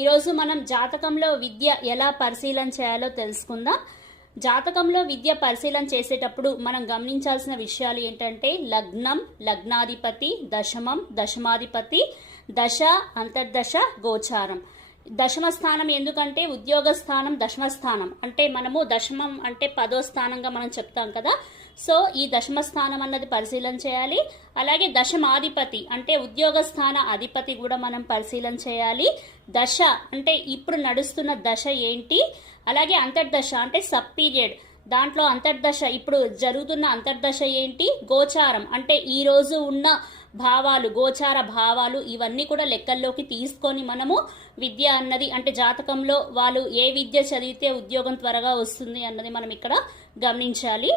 ఈరోజు మనం జాతకంలో విద్య ఎలా పరిశీలన చేయాలో తెలుసుకుందాం. జాతకంలో విద్య పరిశీలన చేసేటప్పుడు మనం గమనించాల్సిన విషయాలు ఏంటంటే లగ్నం, లగ్నాధిపతి, దశమం, దశమాధిపతి, దశ, అంతర్దశ, గోచారం. దశమ స్థానం ఎందుకంటే ఉద్యోగ స్థానం దశమ స్థానం అంటే మనము దశమం అంటే 10వ స్థానంగా మనం చెప్తాం కదా. సో ఈ దశమ స్థానం అన్నది పరిశీలన చేయాలి. అలాగే దశమాధిపతి అంటే ఉద్యోగ స్థాన అధిపతి కూడా మనం పరిశీలన చేయాలి. దశ అంటే ఇప్పుడు నడుస్తున్న దశ ఏంటి, అలాగే అంతర్దశ అంటే సబ్ పీరియడ్, దాంట్లో అంతర్దశ ఇప్పుడు జరుగుతున్న అంతర్దశ ఏంటి, గోచారం అంటే ఈ రోజు ఉన్న భావాలు, గోచార భావాలు ఇవన్నీ కూడా లెక్కల్లోకి తీసుకొని మనము విద్య అన్నది అంటే జాతకంలో వాళ్ళు ఏ విద్య చదివితే ఉద్యోగం త్వరగా వస్తుంది అన్నది మనం ఇక్కడ గమనించాలి.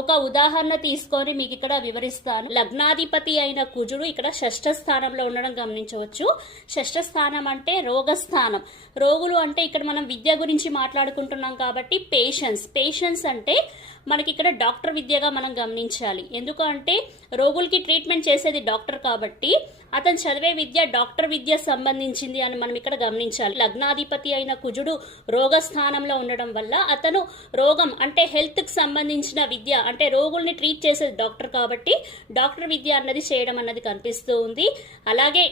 ఒక ఉదాహరణ తీసుకొని మీకు ఇక్కడ వివరిస్తాను. లగ్నాధిపతి అయిన కుజుడు ఇక్కడ షష్ఠ స్థానంలో ఉండడం గమనించవచ్చు. షష్ఠ స్థానం అంటే రోగస్థానం. రోగులు అంటే ఇక్కడ మనం విద్య గురించి మాట్లాడుకుంటున్నాం కాబట్టి పేషెన్స్ అంటే మనకి ఇక్కడ డాక్టర్ విద్యగా మనం గమనించాలి. ఎందుకంటే రోగులకి ట్రీట్మెంట్ చేసేది డాక్టర్ కాబట్టి అతను చదివే విద్య డాక్టర్ విద్య సంబంధించింది అని మనం ఇక్కడ గమనించాలి. లగ్నాధిపతి అయిన కుజుడు రోగ స్థానంలో ఉండడం వల్ల అతను రోగం అంటే హెల్త్ కి సంబంధించిన విద్య అంటే రోగుల్ని ట్రీట్ చేసేది డాక్టర్ కాబట్టి డాక్టర్ విద్య అన్నది చేయడం అన్నది కనిపిస్తూ ఉంది. అలాగే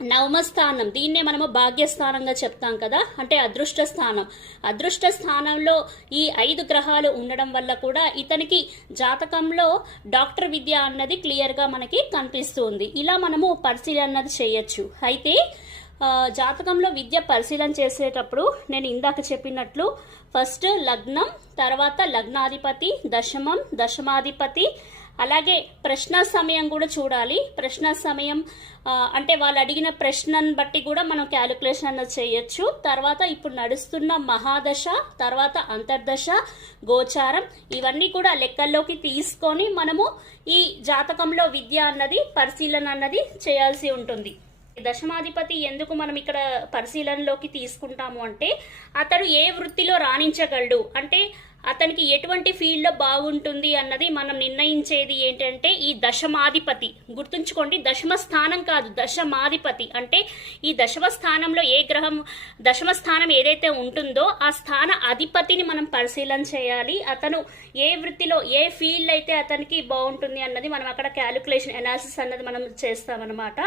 నవమ స్థానం, దీన్నే మనము భాగ్యస్థానంగా చెప్తాం కదా, అంటే అదృష్ట స్థానం. అదృష్ట స్థానంలో ఈ 5 గ్రహాలు ఉండడం వల్ల కూడా ఇతనికి జాతకంలో డాక్టర్ విద్య అన్నది క్లియర్గా మనకి కనిపిస్తుంది. ఇలా మనము పరిశీలన అన్నది చేయొచ్చు. అయితే జాతకంలో విద్య పరిశీలన చేసేటప్పుడు నేను ఇందాక చెప్పినట్లు ఫస్ట్ లగ్నం, తర్వాత లగ్నాధిపతి, దశమం, దశమాధిపతి, అలాగే ప్రశ్న సమయం కూడా చూడాలి. ప్రశ్న సమయం అంటే వాళ్ళు అడిగిన ప్రశ్నను బట్టి కూడా మనం క్యాలిక్యులేషన్ అన్నది చేయొచ్చు. తర్వాత ఇప్పుడు నడుస్తున్న మహాదశ, తర్వాత అంతర్దశ, గోచారం ఇవన్నీ కూడా లెక్కల్లోకి తీసుకొని మనము ఈ జాతకంలో విద్య అన్నది పరిశీలన అన్నది చేయాల్సి ఉంటుంది. దశమాధిపతి ఎందుకు మనం ఇక్కడ పరిశీలనలోకి తీసుకుంటాము అంటే అతడు ఏ వృత్తిలో రాణించగలడు, అంటే అతనికి ఎటువంటి ఫీల్డ్లో బాగుంటుంది అన్నది మనం నిర్ణయించేది ఏంటంటే ఈ దశమాధిపతి. గుర్తుంచుకోండి, దశమ స్థానం కాదు, దశమాధిపతి అంటే ఈ దశమ స్థానంలో ఏ గ్రహం దశమ స్థానం ఏదైతే ఉంటుందో ఆ స్థాన అధిపతిని మనం పరిశీలన చేయాలి. అతను ఏ వృత్తిలో ఏ ఫీల్డ్ అయితే అతనికి బాగుంటుంది అన్నది మనం అక్కడ క్యాలిక్యులేషన్ అనాలిసిస్ అన్నది మనం చేస్తామన్నమాట.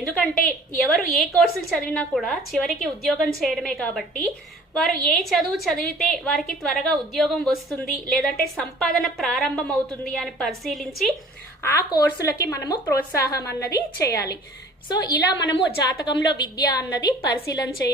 ఎందుకంటే ఎవరు ఏ కోర్సులు చదివినా కూడా చివరికి ఉద్యోగం చేయడమే కాబట్టి వారు ఏ చదువు చదివితే వారికి త్వరగా ఉద్యోగం వస్తుంది లేదంటే సంపాదన ప్రారంభం అవుతుంది అని పరిశీలించి ఆ కోర్సులకి మనము ప్రోత్సాహం అన్నది చేయాలి. సో ఇలా మనము జాతకంలో విద్య అన్నది పరిశీలన చేయాలి.